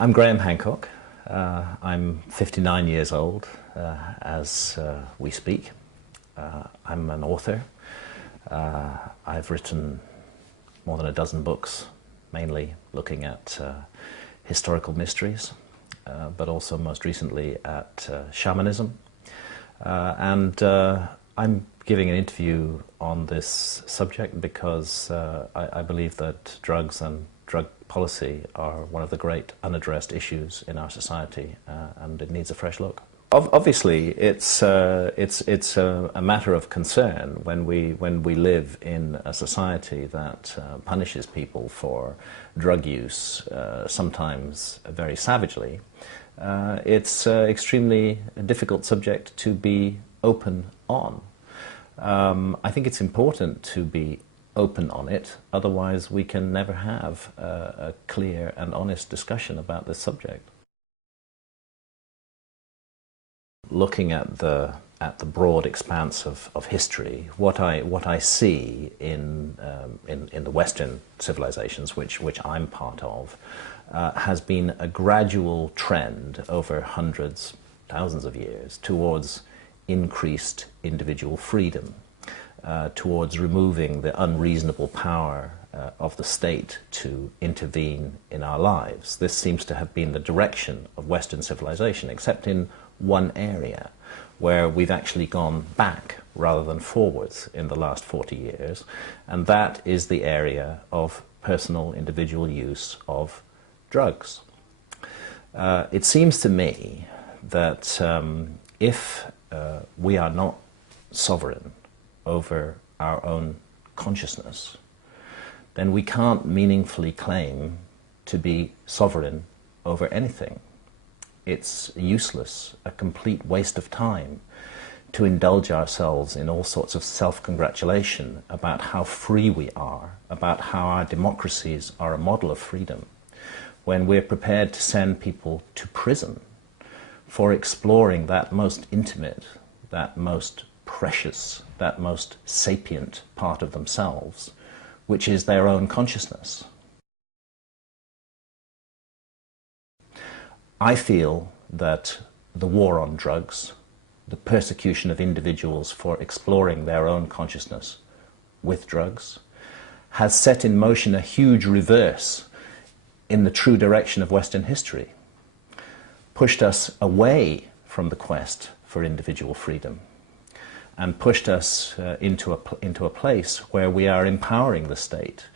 I'm Graham Hancock. I'm 59 years old as we speak. I'm an author. I've written more than a dozen books, mainly looking at historical mysteries, but also most recently at shamanism. I'm giving an interview on this subject because I believe that drugs and drug policy are one of the great unaddressed issues in our society, and it needs a fresh look. Obviously, it's a matter of concern when we live in a society that punishes people for drug use, sometimes very savagely. It's an extremely difficult subject to be open on. I think it's important to be open on it, otherwise we can never have a clear and honest discussion about this subject. Looking at the broad expanse of history, what I see in the Western civilizations, which I'm part of, has been a gradual trend over hundreds, thousands of years towards increased individual freedom, towards removing the unreasonable power of the state to intervene in our lives. This seems to have been the direction of Western civilization, except in one area where we've actually gone back rather than forwards in the last 40 years, and that is the area of personal individual use of drugs. It seems to me that if we are not sovereign over our own consciousness, then we can't meaningfully claim to be sovereign over anything. It's useless, a complete waste of time, to indulge ourselves in all sorts of self-congratulation about how free we are, about how our democracies are a model of freedom, when we're prepared to send people to prison for exploring that most intimate, that most precious, that most sapient part of themselves, which is their own consciousness. I feel that the war on drugs, the persecution of individuals for exploring their own consciousness with drugs, has set in motion a huge reverse in the true direction of Western history, pushed us away from the quest for individual freedom, and pushed us into a place where we are empowering the state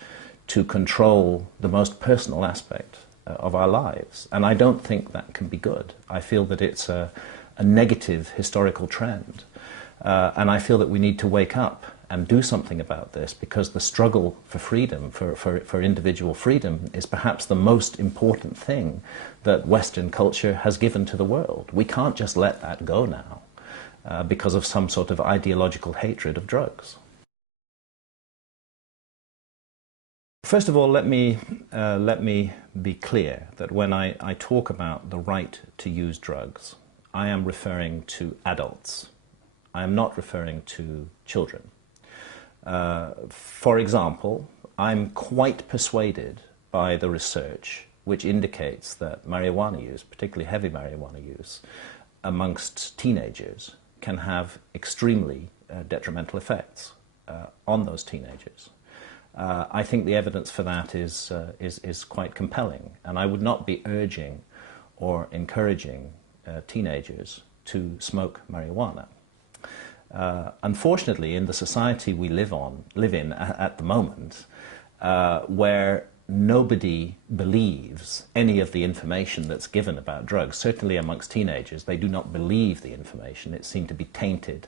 to control the most personal aspect of our lives. And I don't think that can be good. I feel that it's a negative historical trend. And I feel that we need to wake up and do something about this, because the struggle for freedom, for individual freedom, is perhaps the most important thing that Western culture has given to the world. We can't just let that go now because of some sort of ideological hatred of drugs. First of all, let me be clear that when I talk about the right to use drugs, I am referring to adults. I am not referring to children. For example, I'm quite persuaded by the research which indicates that marijuana use, particularly heavy marijuana use, amongst teenagers can have extremely detrimental effects on those teenagers. I think the evidence for that is quite compelling, and I would not be urging or encouraging teenagers to smoke marijuana. Unfortunately, in the society we live in at the moment, where nobody believes any of the information that's given about drugs, certainly amongst teenagers, they do not believe the information. It seemed to be tainted.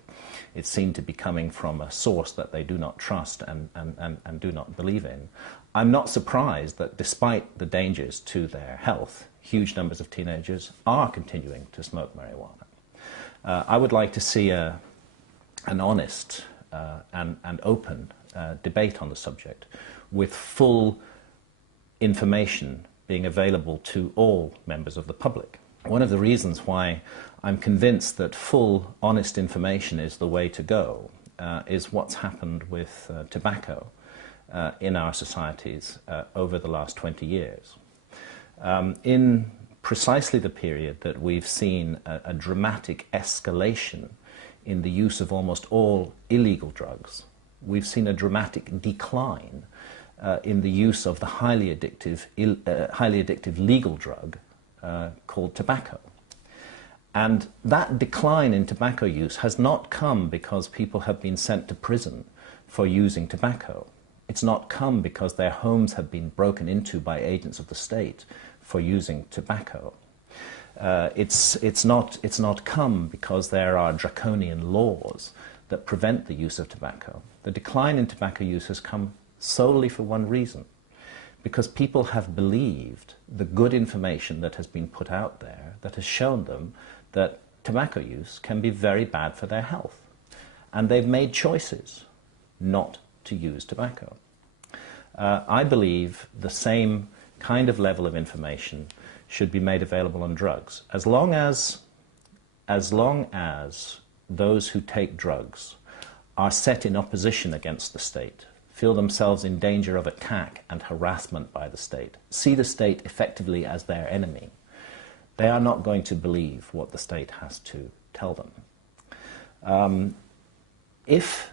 It seemed to be coming from a source that they do not trust and do not believe in. I'm not surprised that despite the dangers to their health, huge numbers of teenagers are continuing to smoke marijuana. I would like to see an honest and open debate on the subject, with full information being available to all members of the public. One of the reasons why I'm convinced that full, honest information is the way to go is what's happened with tobacco in our societies over the last 20 years. In precisely the period that we've seen a dramatic escalation in the use of almost all illegal drugs. We've seen a dramatic decline in the use of the highly addictive legal drug called tobacco. And that decline in tobacco use has not come because people have been sent to prison for using tobacco. It's not come because their homes have been broken into by agents of the state for using tobacco. It's not come because there are draconian laws that prevent the use of tobacco. The decline in tobacco use has come solely for one reason, because people have believed the good information that has been put out there that has shown them that tobacco use can be very bad for their health. And they've made choices not to use tobacco. I believe the same kind of level of information should be made available on drugs. As long as those who take drugs are set in opposition against the state, feel themselves in danger of attack and harassment by the state, see the state effectively as their enemy, they are not going to believe what the state has to tell them. If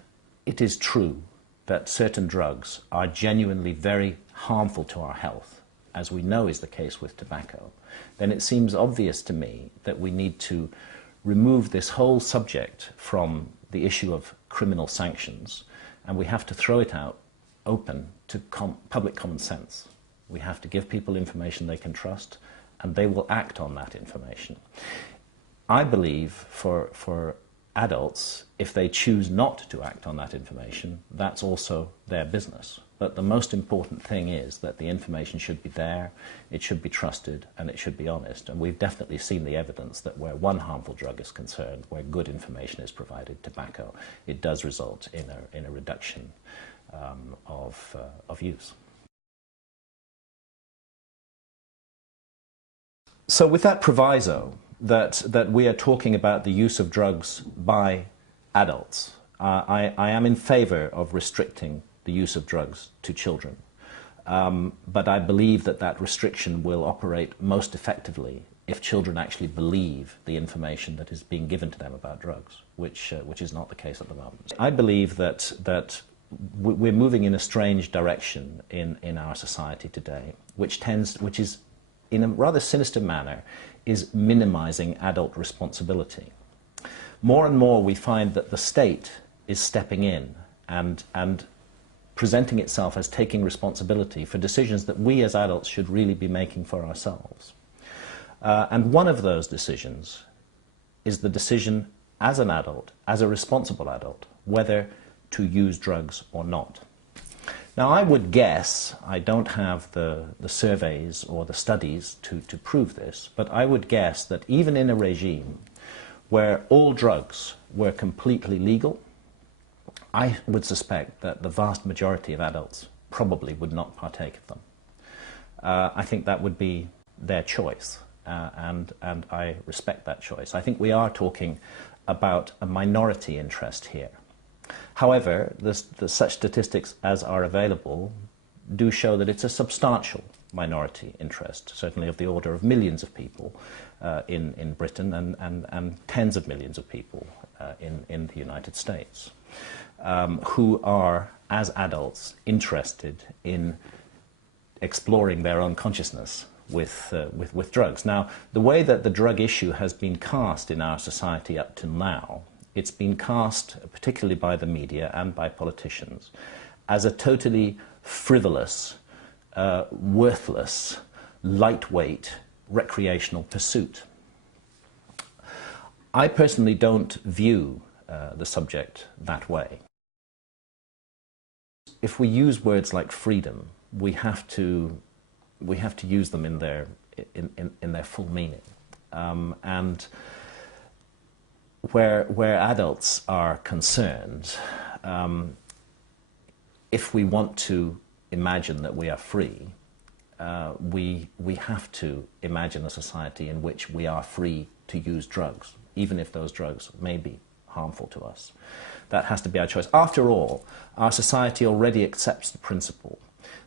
it is true that certain drugs are genuinely very harmful to our health, as we know is the case with tobacco, then it seems obvious to me that we need to remove this whole subject from the issue of criminal sanctions, and we have to throw it out open to public common sense. We have to give people information they can trust, and they will act on that information. I believe for adults, if they choose not to act on that information, that's also their business. But the most important thing is that the information should be there, it should be trusted, and it should be honest. And we've definitely seen the evidence that where one harmful drug is concerned, where good information is provided, tobacco, it does result in a reduction of use. So with that proviso, that we are talking about the use of drugs by adults, I am in favor of restricting the use of drugs to children. But I believe that restriction will operate most effectively if children actually believe the information that is being given to them about drugs, which is not the case at the moment. I believe that we're moving in a strange direction in our society today, which is, in a rather sinister manner, is minimizing adult responsibility. More and more we find that the state is stepping in and presenting itself as taking responsibility for decisions that we as adults should really be making for ourselves. And one of those decisions is the decision as an adult, as a responsible adult, whether to use drugs or not. Now, I would guess, I don't have the surveys or the studies to prove this, but I would guess that even in a regime where all drugs were completely legal, I would suspect that the vast majority of adults probably would not partake of them. I think that would be their choice, and I respect that choice. I think we are talking about a minority interest here. However, such statistics as are available do show that it's a substantial minority interest, certainly of the order of millions of people in Britain and tens of millions of people in the United States, who are, as adults, interested in exploring their own consciousness with drugs. Now, the way that the drug issue has been cast in our society up till now, it's been cast, particularly by the media and by politicians, as a totally frivolous, worthless, lightweight, recreational pursuit. I personally don't view the subject that way. If we use words like freedom, we have to use them in their full meaning. And where adults are concerned, if we want to imagine that we are free, we have to imagine a society in which we are free to use drugs, even if those drugs may be harmful to us. That has to be our choice. After all, our society already accepts the principle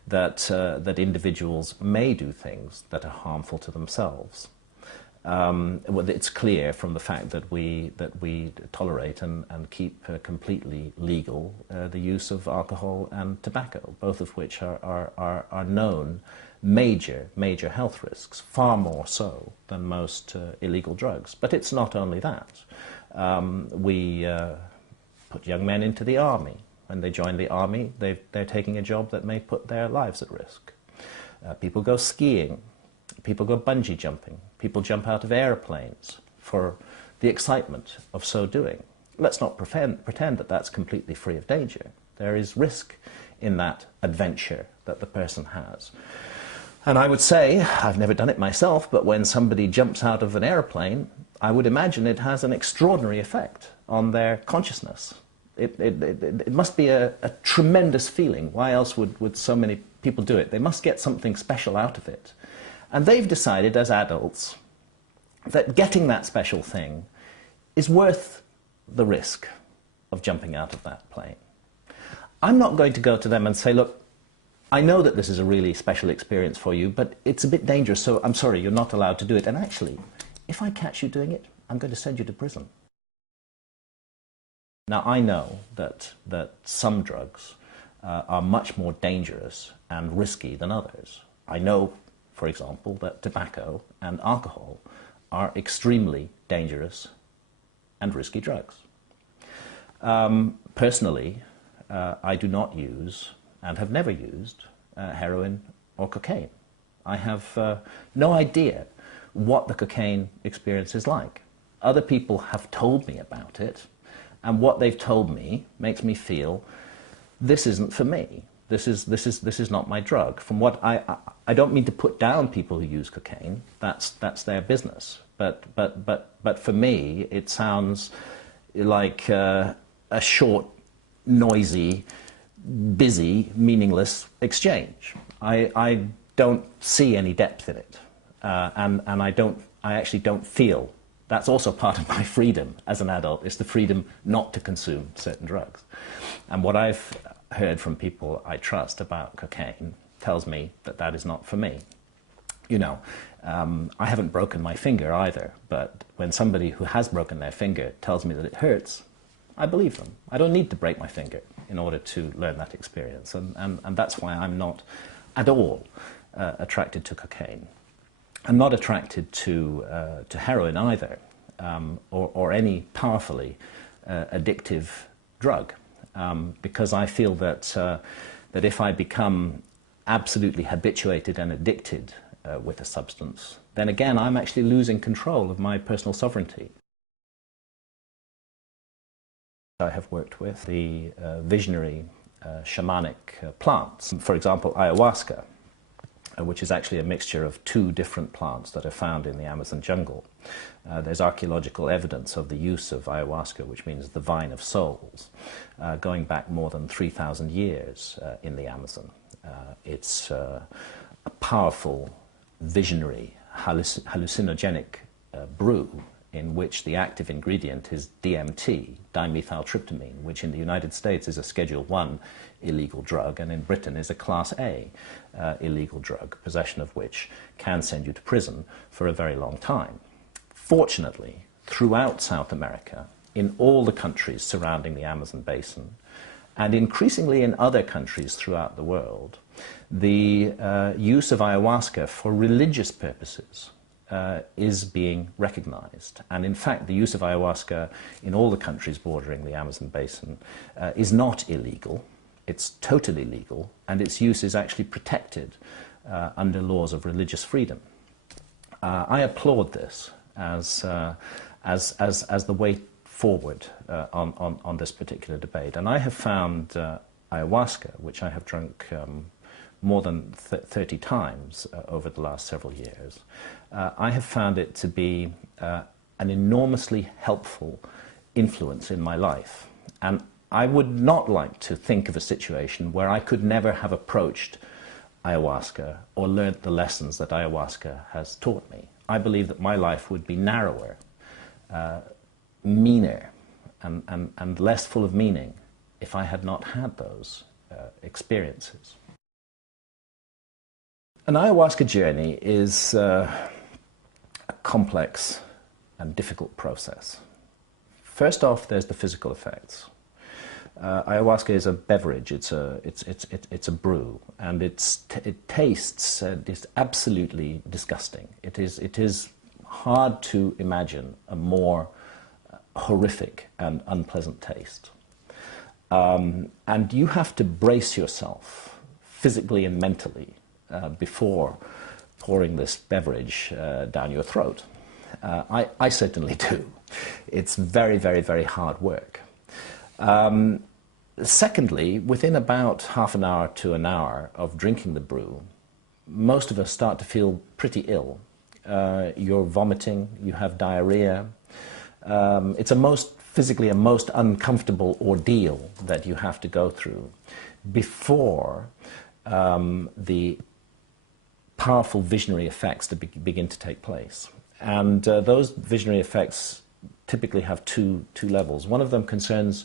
that individuals may do things that are harmful to themselves. Well, it's clear from the fact that we tolerate and keep completely legal the use of alcohol and tobacco, both of which are known major health risks, far more so than most illegal drugs. But it's not only that. We put young men into the army. When they join the army, they're taking a job that may put their lives at risk. People go skiing. People go bungee jumping. People jump out of airplanes for the excitement of so doing. Let's not pretend that that's completely free of danger. There is risk in that adventure that the person has. And I would say, I've never done it myself, but when somebody jumps out of an airplane, I would imagine it has an extraordinary effect on their consciousness. It must be a tremendous feeling. Why else would so many people do it? They must get something special out of it. And they've decided as adults that getting that special thing is worth the risk of jumping out of that plane. I'm not going to go to them and say, look, I know that this is a really special experience for you, but it's a bit dangerous, so I'm sorry, you're not allowed to do it. And actually, if I catch you doing it, I'm going to send you to prison. Now, I know that some drugs are much more dangerous and risky than others. I know, for example, that tobacco and alcohol are extremely dangerous and risky drugs. Personally, I do not use and have never used heroin or cocaine. I have no idea what the cocaine experience is like. Other people have told me about it, and what they've told me makes me feel this isn't for me. This is not my drug. From what I don't mean to put down people who use cocaine. That's their business. But for me, it sounds like a short, noisy, busy, meaningless exchange. I don't see any depth in it, and I actually don't feel. That's also part of my freedom as an adult, is the freedom not to consume certain drugs. And what I've heard from people I trust about cocaine tells me that that is not for me. You know, I haven't broken my finger either, but when somebody who has broken their finger tells me that it hurts, I believe them. I don't need to break my finger in order to learn that experience, and that's why I'm not at all attracted to cocaine. I'm not attracted to heroin either, or any powerfully addictive drug, because I feel that if I become absolutely habituated and addicted with a substance, then again I'm actually losing control of my personal sovereignty. I have worked with the visionary shamanic plants, for example ayahuasca, which is actually a mixture of two different plants that are found in the Amazon jungle. There's archaeological evidence of the use of ayahuasca, which means the vine of souls, going back more than 3,000 years in the Amazon. It's a powerful, visionary, hallucinogenic brew in which the active ingredient is DMT, dimethyltryptamine, which in the United States is a Schedule I illegal drug, and in Britain is a Class A illegal drug, possession of which can send you to prison for a very long time. Fortunately, throughout South America, in all the countries surrounding the Amazon basin, and increasingly in other countries throughout the world, the use of ayahuasca for religious purposes is being recognized. And in fact, the use of ayahuasca in all the countries bordering the Amazon basin is not illegal. It's totally legal, and its use is actually protected under laws of religious freedom. I applaud this as the way forward on this particular debate. And I have found ayahuasca, which I have drunk more than 30 times over the last several years, I have found it to be an enormously helpful influence in my life. And I would not like to think of a situation where I could never have approached ayahuasca or learnt the lessons that ayahuasca has taught me. I believe that my life would be narrower, meaner, and less full of meaning if I had not had those experiences. An ayahuasca journey is a complex and difficult process. First off, there's the physical effects. Ayahuasca is a beverage. It's a brew, and it tastes is absolutely disgusting. It is hard to imagine a more horrific and unpleasant taste. And you have to brace yourself physically and mentally before pouring this beverage down your throat. I certainly do. It's very, very, very hard work. Secondly, within about half an hour to an hour of drinking the brew, most of us start to feel pretty ill. You're vomiting, you have diarrhea. It's physically a most uncomfortable ordeal that you have to go through before the powerful visionary effects to begin to take place. And those visionary effects typically have two levels. One of them concerns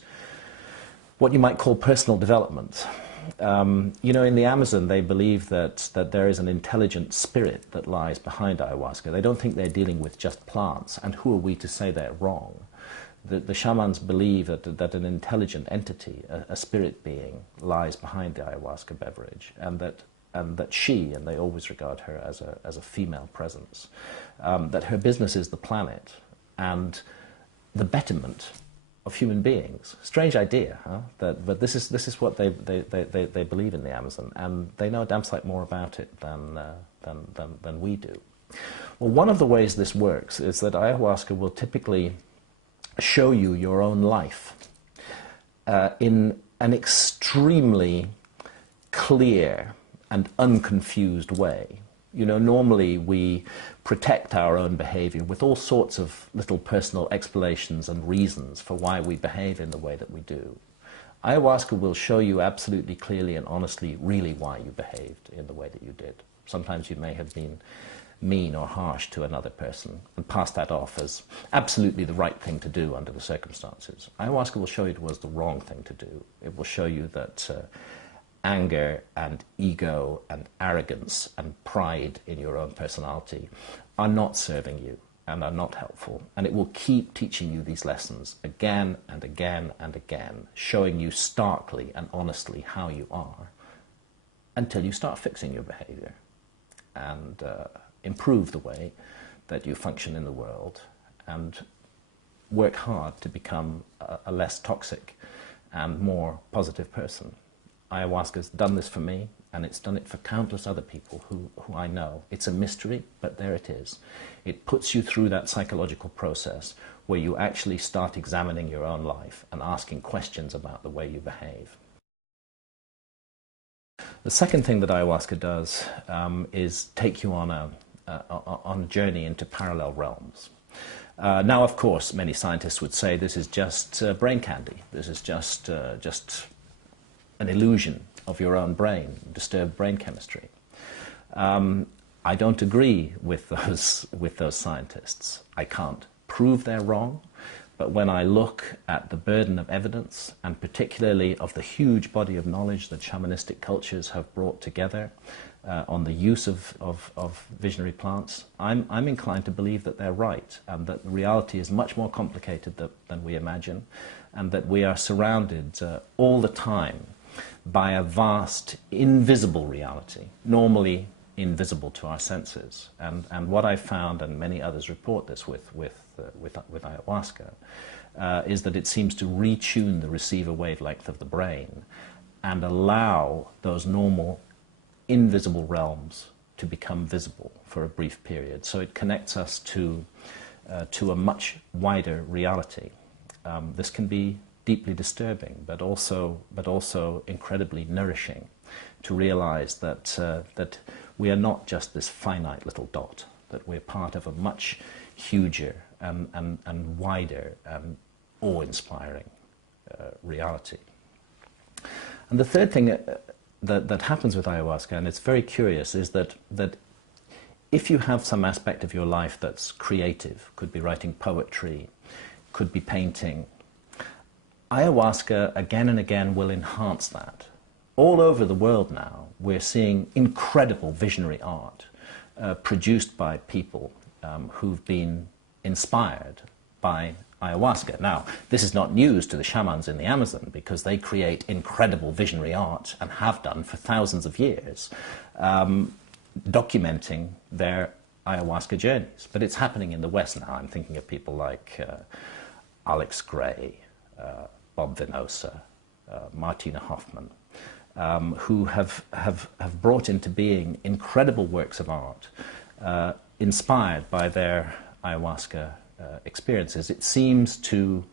what you might call personal development. You know, in the Amazon, they believe that there is an intelligent spirit that lies behind ayahuasca. They don't think they're dealing with just plants, and who are we to say they're wrong? The shamans believe that an intelligent entity, a spirit being, lies behind the ayahuasca beverage, and that she, and they always regard her as a female presence, that her business is the planet and the betterment of human beings. Strange idea, huh? But this is what they believe in the Amazon, and they know a damn sight more about it than we do. Well, one of the ways this works is that ayahuasca will typically show you your own life in an extremely clear and unconfused way. You know, normally we protect our own behavior with all sorts of little personal explanations and reasons for why we behave in the way that we do. Ayahuasca will show you absolutely clearly and honestly really why you behaved in the way that you did. Sometimes you may have been mean or harsh to another person and pass that off as absolutely the right thing to do under the circumstances. Ayahuasca will show you it was the wrong thing to do. It will show you that anger and ego and arrogance and pride in your own personality are not serving you and are not helpful. And it will keep teaching you these lessons again and again and again, showing you starkly and honestly how you are until you start fixing your behavior and improve the way that you function in the world and work hard to become a less toxic and more positive person. Ayahuasca's done this for me, and it's done it for countless other people who I know. It's a mystery, but there it is. It puts you through that psychological process where you actually start examining your own life and asking questions about the way you behave. The second thing that ayahuasca does is take you on a journey into parallel realms. Now, of course, many scientists would say this is just brain candy. This is just an illusion of your own brain, disturbed brain chemistry. I don't agree with those scientists. I can't prove they're wrong, but when I look at the burden of evidence, and particularly of the huge body of knowledge that shamanistic cultures have brought together on the use of visionary plants, I'm inclined to believe that they're right, and that reality is much more complicated than we imagine, and that we are surrounded all the time by a vast, invisible reality, normally invisible to our senses. And what I found, and many others report this with ayahuasca, is that it seems to retune the receiver wavelength of the brain and allow those normal, invisible realms to become visible for a brief period. So it connects us to a much wider reality. This can be deeply disturbing, but also incredibly nourishing, to realize that we are not just this finite little dot, that we're part of a much huger and wider and awe-inspiring reality. And the third thing that happens with ayahuasca, and it's very curious, is that if you have some aspect of your life that's creative, could be writing poetry, could be painting, ayahuasca again and again will enhance that. All over the world now, we're seeing incredible visionary art produced by people who've been inspired by ayahuasca. Now, this is not news to the shamans in the Amazon, because they create incredible visionary art and have done for thousands of years, documenting their ayahuasca journeys. But it's happening in the West now. I'm thinking of people like Alex Gray, Bob Vinosa, Martina Hoffman, who have brought into being incredible works of art inspired by their ayahuasca experiences. It seems to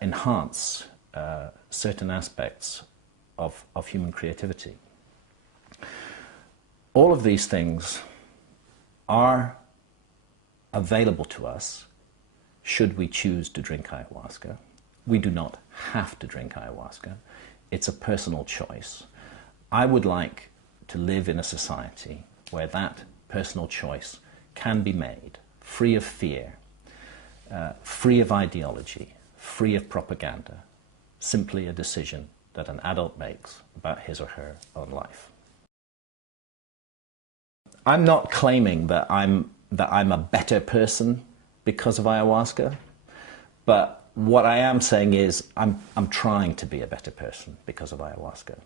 enhance certain aspects of human creativity. All of these things are available to us should we choose to drink ayahuasca. We do not have to drink ayahuasca. It's a personal choice. I would like to live in a society where that personal choice can be made free of fear, free of ideology, free of propaganda, simply a decision that an adult makes about his or her own life. I'm not claiming that I'm a better person because of ayahuasca, but what I am saying is I'm trying to be a better person because of ayahuasca.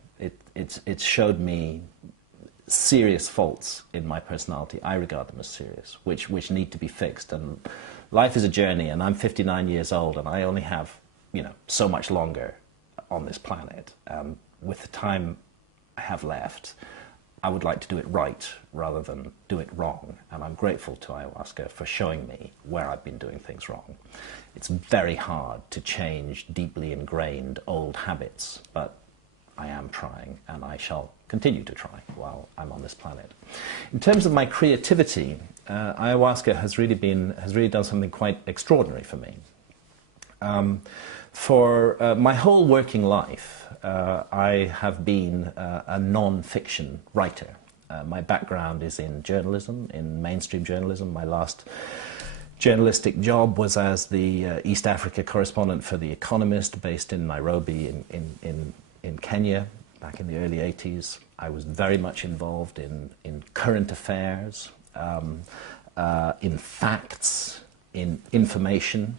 It's showed me serious faults in my personality. I regard them as serious, which need to be fixed. And life is a journey, and I'm 59 years old, and I only have, so much longer on this planet. With the time I have left, I would like to do it right rather than do it wrong. And I'm grateful to ayahuasca for showing me where I've been doing things wrong. It's very hard to change deeply ingrained old habits, but I am trying, and I shall continue to try while I'm on this planet. In terms of my creativity, ayahuasca has really done something quite extraordinary for me. For my whole working life, I have been a non-fiction writer. My background is in journalism, in mainstream journalism. My last journalistic job was as the East Africa correspondent for The Economist, based in Nairobi in Kenya, back in the early 80s. I was very much involved in current affairs, in facts, in information.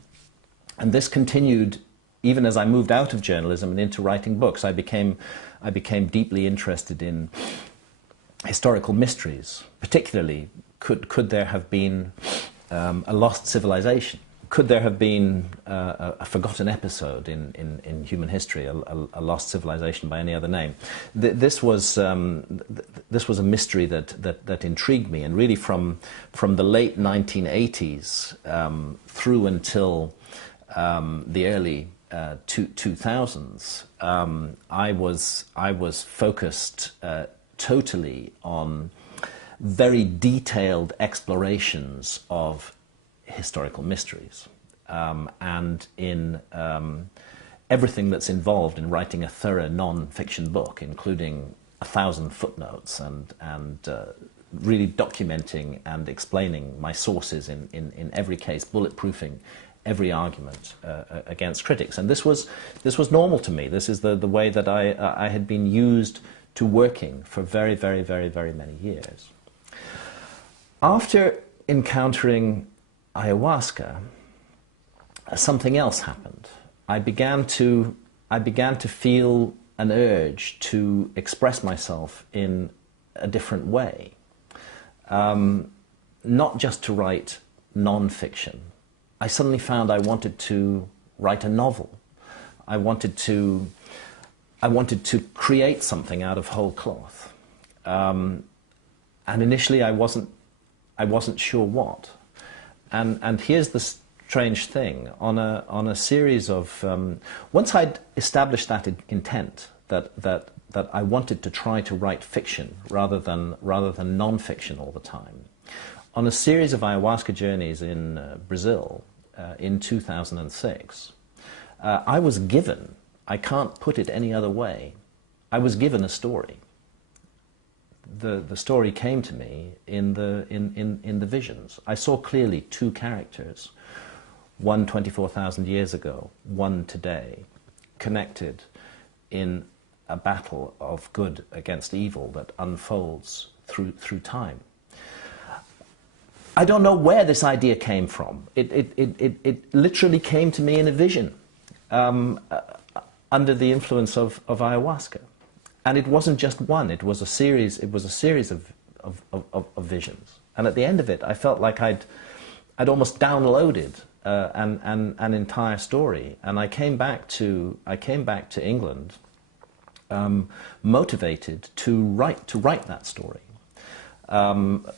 And this continued even as I moved out of journalism and into writing books. I became deeply interested in historical mysteries, particularly could there have been a lost civilization? Could there have been a forgotten episode in human history, a lost civilization by any other name? This was a mystery that intrigued me, and really from the late 1980s through until the early 2000s, I was focused totally on very detailed explorations of historical mysteries, and in everything that's involved in writing a thorough non-fiction book, including 1,000 footnotes and really documenting and explaining my sources in every case, bulletproofing every argument against critics. And this was normal to me. This is the way that I had been used to working for very, very, very, very many years. After encountering ayahuasca, something else happened. I began to feel an urge to express myself in a different way, not just to write non-fiction. I suddenly found I wanted to write a novel. I wanted to create something out of whole cloth, and initially I wasn't sure what. And here's the strange thing: on a series of once I'd established that intent that I wanted to try to write fiction rather than non-fiction all the time, on a series of ayahuasca journeys in Brazil in 2006, I was given, I can't put it any other way, I was given a story. The story came to me in the visions. I saw clearly two characters, one 24,000 years ago, one today, connected in a battle of good against evil that unfolds through time. I don't know where this idea came from. It literally came to me in a vision under the influence of ayahuasca. And it wasn't just one, it was a series of visions. And at the end of it, I felt like I'd almost downloaded an entire story. And I came back to England motivated to write that story.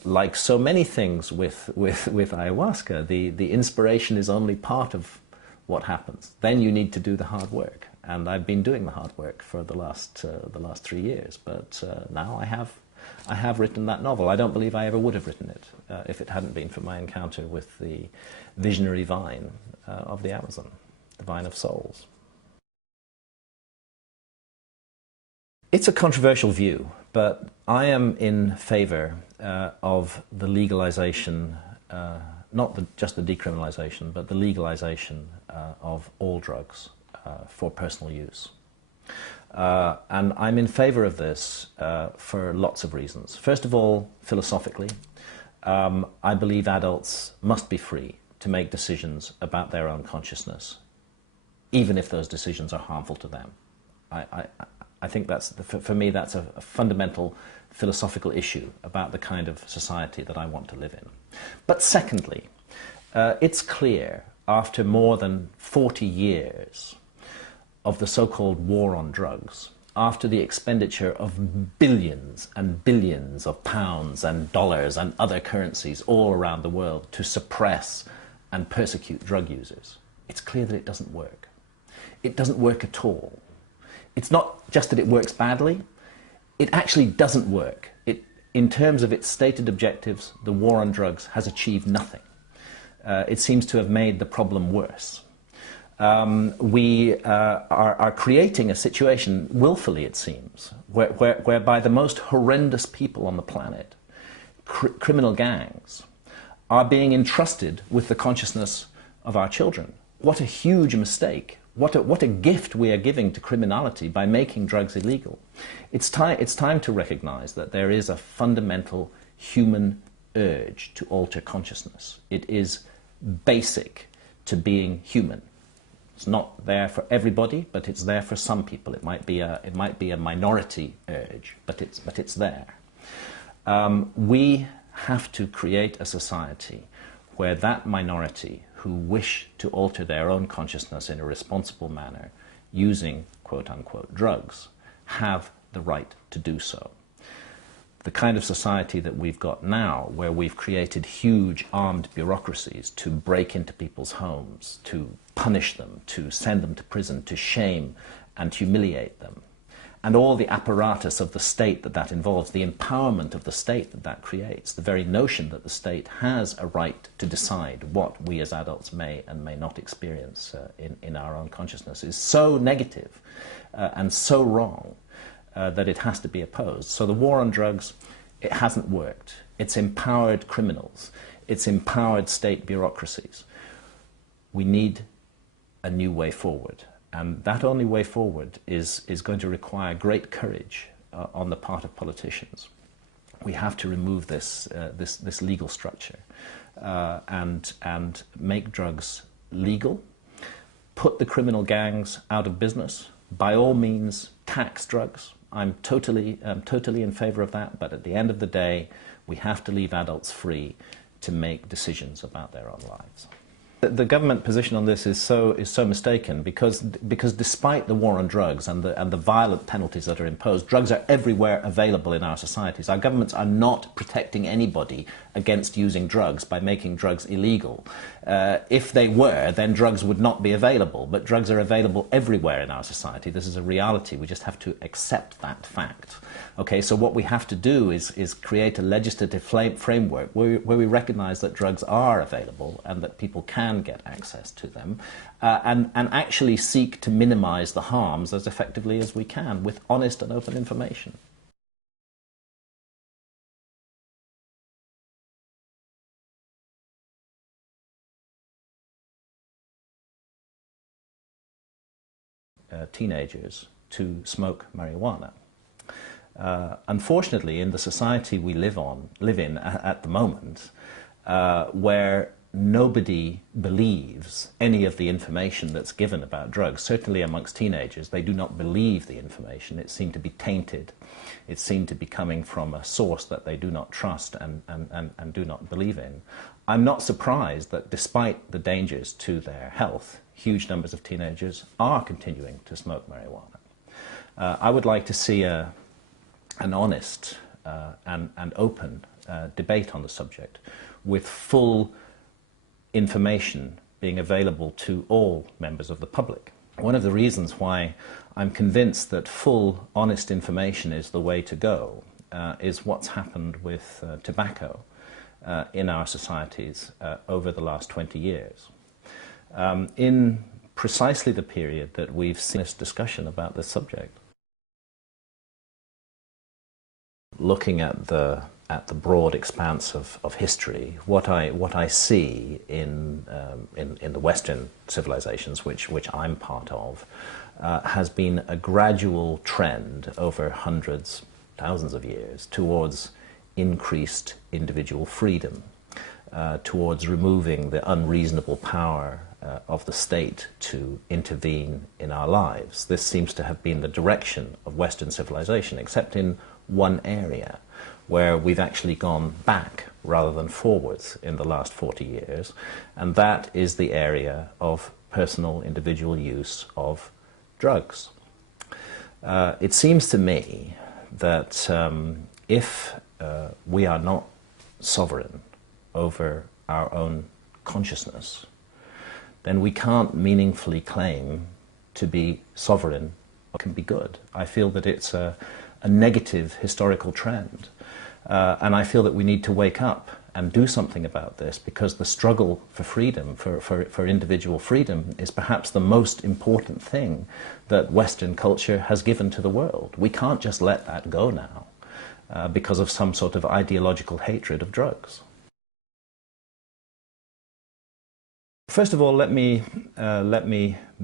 Like so many things with ayahuasca, the inspiration is only part of what happens. Then you need to do the hard work, and I've been doing the hard work for the last 3 years. But now I have written that novel. I don't believe I ever would have written it if it hadn't been for my encounter with the visionary vine of the Amazon, the vine of souls. It's a controversial view, but I am in favor of the legalization, not just the decriminalization, but the legalization of all drugs for personal use. And I'm in favor of this for lots of reasons. First of all, philosophically, I believe adults must be free to make decisions about their own consciousness, even if those decisions are harmful to them. I think that's, for me, that's a fundamental philosophical issue about the kind of society that I want to live in. But secondly, it's clear after more than 40 years of the so-called war on drugs, after the expenditure of billions and billions of pounds and dollars and other currencies all around the world to suppress and persecute drug users, it's clear that it doesn't work. It doesn't work at all. It's not just that it works badly, it actually doesn't work. In terms of its stated objectives, the war on drugs has achieved nothing. It seems to have made the problem worse. We are creating a situation, willfully it seems, whereby the most horrendous people on the planet, criminal gangs, are being entrusted with the consciousness of our children. What a huge mistake. What a gift we are giving to criminality by making drugs illegal. It's time to recognize that there is a fundamental human urge to alter consciousness. It is basic to being human. It's not there for everybody, but it's there for some people. It might be a minority urge, but it's there. We have to create a society where that minority who wish to alter their own consciousness in a responsible manner using quote-unquote drugs have the right to do so. The kind of society that we've got now, where we've created huge armed bureaucracies to break into people's homes, to punish them, to send them to prison, to shame and humiliate them, and all the apparatus of the state that involves, the empowerment of the state that creates, the very notion that the state has a right to decide what we as adults may and may not experience in our own consciousness, is so negative and so wrong that it has to be opposed. So the war on drugs, it hasn't worked. It's empowered criminals. It's empowered state bureaucracies. We need a new way forward. And that only way forward is going to require great courage on the part of politicians. We have to remove this legal structure and make drugs legal, put the criminal gangs out of business, by all means tax drugs. I'm totally in favor of that, but at the end of the day, we have to leave adults free to make decisions about their own lives. The government position on this is so mistaken because despite the war on drugs and the violent penalties that are imposed, drugs are everywhere available in our societies. Our governments are not protecting anybody against using drugs by making drugs illegal. If they were, then drugs would not be available, but drugs are available everywhere in our society. This is a reality. We just have to accept that fact. Okay, so what we have to do is create a legislative framework where we recognize that drugs are available and that people can get access to them, and actually seek to minimize the harms as effectively as we can with honest and open information. Teenagers to smoke marijuana. Unfortunately, in the society we live in at the moment, where nobody believes any of the information that's given about drugs. Certainly amongst teenagers, they do not believe the information. It seemed to be tainted. It seemed to be coming from a source that they do not trust and do not believe in. I'm not surprised that despite the dangers to their health, huge numbers of teenagers are continuing to smoke marijuana. I would like to see an honest and open debate on the subject, with full information being available to all members of the public. One of the reasons why I'm convinced that full, honest information is the way to go is what's happened with tobacco in our societies over the last 20 years. In precisely the period that we've seen this discussion about this subject. Looking at the broad expanse of history, what I see in the Western civilizations, which I'm part of, has been a gradual trend over hundreds, thousands of years towards increased individual freedom, towards removing the unreasonable power of the state to intervene in our lives. This seems to have been the direction of Western civilization, except in one area where we've actually gone back rather than forwards in the last 40 years, and that is the area of personal individual use of drugs. It seems to me that if we are not sovereign over our own consciousness, then we can't meaningfully claim to be sovereign or can be good. I feel that it's a negative historical trend. And I feel that we need to wake up and do something about this, because the struggle for freedom, for individual freedom, is perhaps the most important thing that Western culture has given to the world. We can't just let that go now because of some sort of ideological hatred of drugs. First of all, let me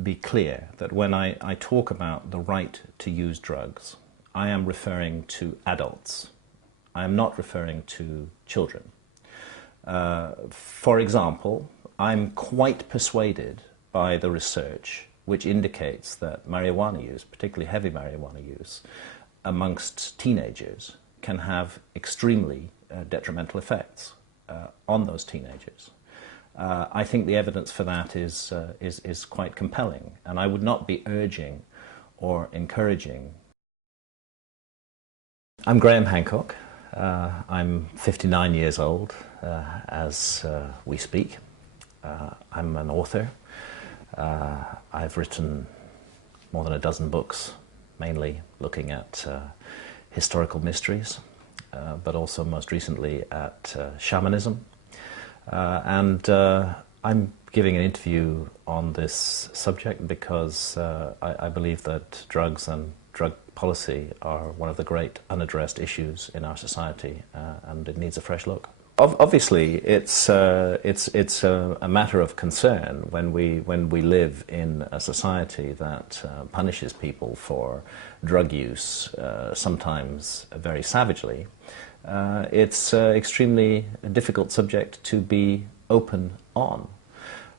be clear that when I talk about the right to use drugs, I am referring to adults. I am not referring to children. For example, I'm quite persuaded by the research which indicates that marijuana use, particularly heavy marijuana use, amongst teenagers can have extremely detrimental effects on those teenagers. I think the evidence for that is quite compelling, and I would not be urging or encouraging. I'm Graham Hancock. I'm 59 years old as we speak. I'm an author. I've written more than a dozen books, mainly looking at historical mysteries, but also most recently at shamanism. And I'm giving an interview on this subject because I believe that drugs and drug policy are one of the great unaddressed issues in our society, and it needs a fresh look. Obviously, it's a matter of concern when we live in a society that punishes people for drug use, sometimes very savagely. It's an extremely difficult subject to be open on.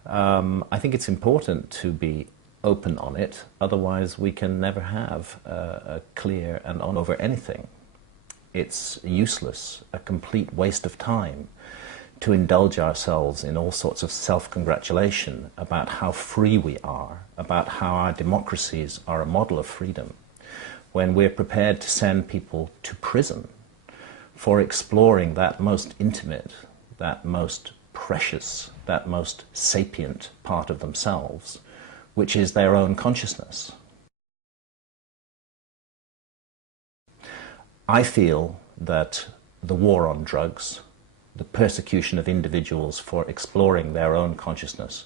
I think it's important to be open on it, otherwise we can never have a clear and on over anything. It's useless, a complete waste of time to indulge ourselves in all sorts of self-congratulation about how free we are, about how our democracies are a model of freedom, when we're prepared to send people to prison for exploring that most intimate, that most precious, that most sapient part of themselves, which is their own consciousness. I feel that the war on drugs, the persecution of individuals for exploring their own consciousness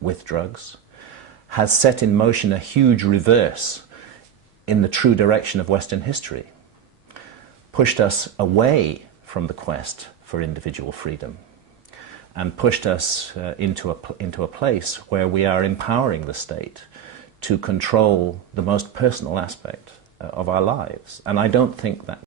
with drugs, has set in motion a huge reverse in the true direction of Western history, pushed us away from the quest for individual freedom, and pushed us into a place where we are empowering the state to control the most personal aspect of our lives. And I don't think that